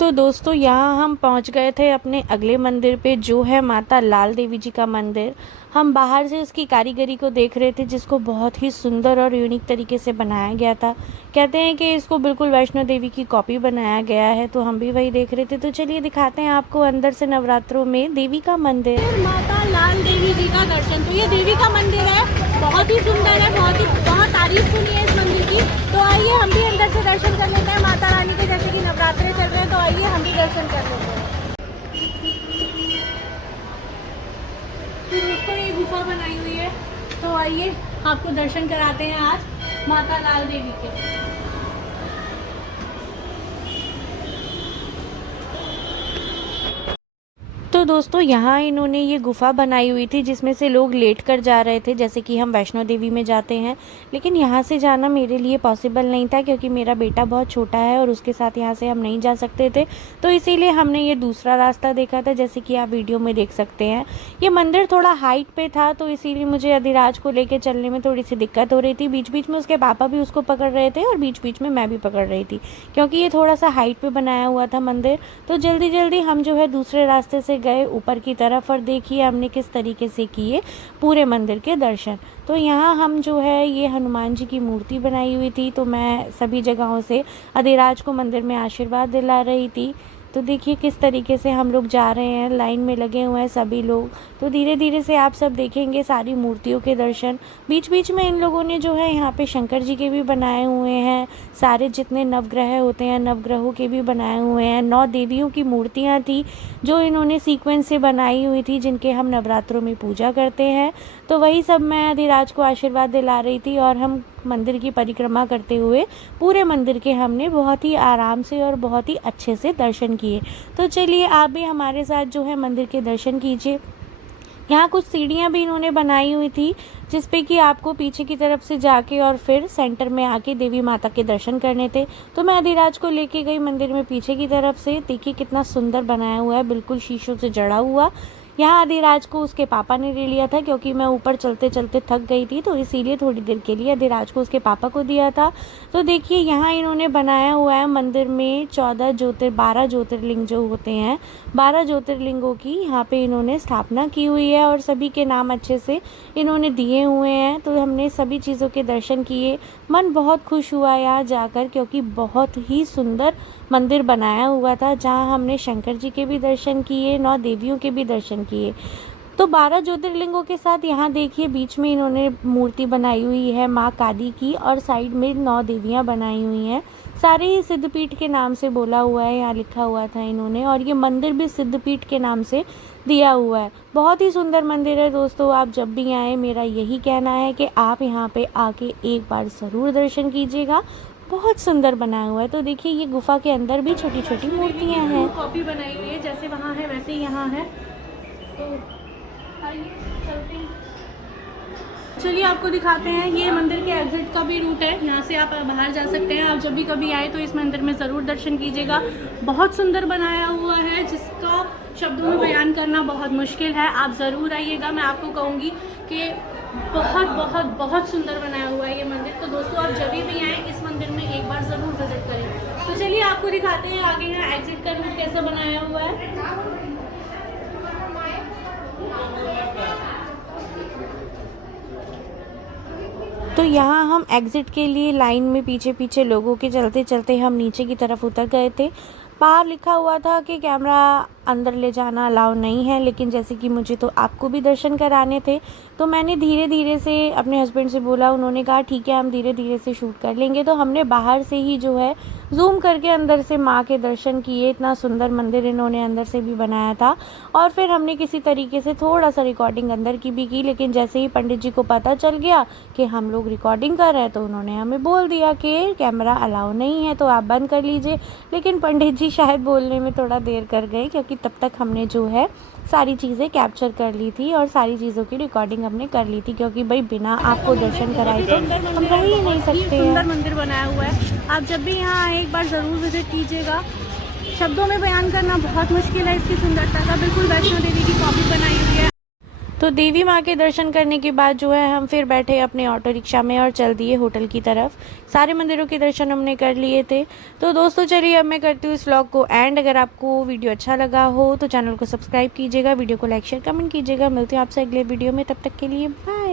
तो दोस्तों यहाँ हम पहुँच गए थे अपने अगले मंदिर पे, जो है माता लाल देवी जी का मंदिर। हम बाहर से उसकी कारीगरी को देख रहे थे, जिसको बहुत ही सुंदर और यूनिक तरीके से बनाया गया था। कहते हैं कि इसको बिल्कुल वैष्णो देवी की कॉपी बनाया गया है, तो हम भी वही देख रहे थे। तो चलिए दिखाते हैं आपको अंदर से नवरात्रों में देवी का मंदिर। माता लाल देवी जी का दर्शन। तो ये देवी का मंदिर है, बहुत ही सुंदर है, बहुत तारीफ सुनी है इस मंदिर की। तो आइए हम भी अंदर से दर्शन कर लेते हैं माता रानी के। जैसे कि नवरात्रे चल रहे हैं, तो आइए हम भी दर्शन कर लेते हैं। तो दोस्तों ये गुफा बनाई हुई है, तो आइए आपको दर्शन कराते हैं आज माता लाल देवी के। तो दोस्तों यहाँ इन्होंने ये गुफ़ा बनाई हुई थी, जिसमें से लोग लेट कर जा रहे थे, जैसे कि हम वैष्णो देवी में जाते हैं। लेकिन यहाँ से जाना मेरे लिए पॉसिबल नहीं था, क्योंकि मेरा बेटा बहुत छोटा है और उसके साथ यहाँ से हम नहीं जा सकते थे। तो इसीलिए हमने ये दूसरा रास्ता देखा था, जैसे कि आप वीडियो में देख सकते हैं। ये मंदिर थोड़ा हाइट पे था, तो इसीलिए मुझे अधिराज को लेके चलने में थोड़ी सी दिक्कत हो रही थी। बीच बीच में उसके पापा भी उसको पकड़ रहे थे और बीच बीच में मैं भी पकड़ रही थी, क्योंकि ये थोड़ा सा हाइट पे बनाया हुआ था मंदिर। तो जल्दी जल्दी हम जो है दूसरे रास्ते से गए ऊपर की तरफ, और देखिए हमने किस तरीके से किए पूरे मंदिर के दर्शन। तो यहाँ हम जो है ये हनुमान जी की मूर्ति बनाई हुई थी, तो मैं सभी जगहों से अधिराज को मंदिर में आशीर्वाद दिला रही थी। तो देखिए किस तरीके से हम लोग जा रहे हैं, लाइन में लगे हुए हैं सभी लोग। तो धीरे धीरे से आप सब देखेंगे सारी मूर्तियों के दर्शन। बीच बीच में इन लोगों ने जो है यहाँ पे शंकर जी के भी बनाए हुए हैं, सारे जितने नवग्रह होते हैं नवग्रहों के भी बनाए हुए हैं। 9 देवियों की मूर्तियाँ थी जो इन्होंने सीक्वेंस से बनाई हुई थी, जिनके हम नवरात्रों में पूजा करते हैं। तो वही सब मैं अधिराज को आशीर्वाद दिला रही थी, और हम मंदिर की परिक्रमा करते हुए पूरे मंदिर के हमने बहुत ही आराम से और बहुत ही अच्छे से दर्शन किए। तो चलिए आप भी हमारे साथ जो है मंदिर के दर्शन कीजिए। यहाँ कुछ सीढ़ियाँ भी इन्होंने बनाई हुई थी, जिस पे कि आपको पीछे की तरफ से जाके और फिर सेंटर में आके देवी माता के दर्शन करने थे। तो मैं अधिराज को लेके गई मंदिर में पीछे की तरफ से। देखिए कितना सुंदर बनाया हुआ है, बिल्कुल शीशों से जड़ा हुआ। यहाँ अधिराज को उसके पापा ने ले लिया था, क्योंकि मैं ऊपर चलते चलते थक गई थी, तो इसीलिए थोड़ी देर के लिए अधिराज को उसके पापा को दिया था। तो देखिए यहाँ इन्होंने बनाया हुआ है मंदिर में 12 ज्योतिर्लिंग जो होते हैं, 12 ज्योतिर्लिंगों की यहाँ पे इन्होंने स्थापना की हुई है, और सभी के नाम अच्छे से इन्होंने दिए हुए हैं। तो हमने सभी चीज़ों के दर्शन किए। मन बहुत खुश हुआ यहाँ जाकर, क्योंकि बहुत ही सुंदर मंदिर बनाया हुआ था, जहाँ हमने शंकर जी के भी दर्शन किए, 9 देवियों के भी दर्शन किए। तो 12 ज्योतिर्लिंगों के साथ यहाँ देखिए बीच में इन्होंने मूर्ति बनाई हुई है माँ काली की, और साइड में 9 देवियाँ बनाई हुई हैं। सारे ही सिद्धपीठ के नाम से बोला हुआ है, यहाँ लिखा हुआ था इन्होंने, और ये मंदिर भी सिद्धपीठ के नाम से दिया हुआ है। बहुत ही सुंदर मंदिर है दोस्तों, आप जब भी आएँ मेरा यही कहना है कि आप यहाँ पे आके एक बार ज़रूर दर्शन कीजिएगा। बहुत सुंदर बनाया हुआ है। तो देखिए ये गुफा के अंदर भी छोटी छोटी मूर्तियाँ हैं। कॉपी बनाई हुई है, जैसे वहाँ है वैसे ही यहाँ है। तो आइए चलते हैं। चलिए आपको दिखाते हैं, ये मंदिर के एग्जिट का भी रूट है, यहाँ से आप बाहर जा सकते हैं। आप जब भी कभी आए तो इस मंदिर में ज़रूर दर्शन कीजिएगा। बहुत सुंदर बनाया हुआ है, जिसका शब्दों में बयान करना बहुत मुश्किल है। आप ज़रूर आइएगा, मैं आपको कहूँगी कि बहुत बहुत बहुत सुंदर बनाया हुआ है ये मंदिर। तो दोस्तों आप जब भी आएँ इस मंदिर में एक बार ज़रूर विजिट करें। तो चलिए आपको दिखाते हैं आगे यहाँ एग्जिट का रूट कैसा बनाया हुआ है। तो यहाँ हम एग्ज़िट के लिए लाइन में पीछे पीछे लोगों के चलते चलते हम नीचे की तरफ उतर गए थे। बाहर लिखा हुआ था कि कैमरा अंदर ले जाना अलाउ नहीं है, लेकिन जैसे कि मुझे तो आपको भी दर्शन कराने थे, तो मैंने धीरे धीरे से अपने हस्बैंड से बोला। उन्होंने कहा ठीक है हम धीरे धीरे से शूट कर लेंगे। तो हमने बाहर से ही जो है जूम करके अंदर से माँ के दर्शन किए। इतना सुंदर मंदिर इन्होंने अंदर से भी बनाया था, और फिर हमने किसी तरीके से थोड़ा सा रिकॉर्डिंग अंदर की भी की। लेकिन जैसे ही पंडित जी को पता चल गया कि हम लोग रिकॉर्डिंग कर रहे हैं, तो उन्होंने हमें बोल दिया कि कैमरा अलाउ नहीं है, तो आप बंद कर लीजिए। लेकिन पंडित जी शायद बोलने में थोड़ा देर कर गए, क्योंकि तब तक हमने जो है सारी चीज़ें कैप्चर कर ली थी और सारी चीज़ों की रिकॉर्डिंग हमने कर ली थी, क्योंकि भाई बिना आपको दर्शन कराए तो हम रह ही नहीं सकते हैं। सुंदर मंदिर बनाया हुआ है, आप जब भी यहाँ आए एक बार ज़रूर विजिट कीजिएगा। शब्दों में बयान करना बहुत मुश्किल है इसकी सुंदरता का। बिल्कुल वैष्णो देवी की कॉपी बनाई हुई है। तो देवी माँ के दर्शन करने के बाद जो है हम फिर बैठे अपने ऑटो रिक्शा में और चल दिए होटल की तरफ। सारे मंदिरों के दर्शन हमने कर लिए थे। तो दोस्तों चलिए अब मैं करती हूँ इस व्लॉग को एंड। अगर आपको वीडियो अच्छा लगा हो तो चैनल को सब्सक्राइब कीजिएगा, वीडियो को लाइक शेयर कमेंट कीजिएगा। मिलती हूँ आपसे अगले वीडियो में, तब तक के लिए बाय।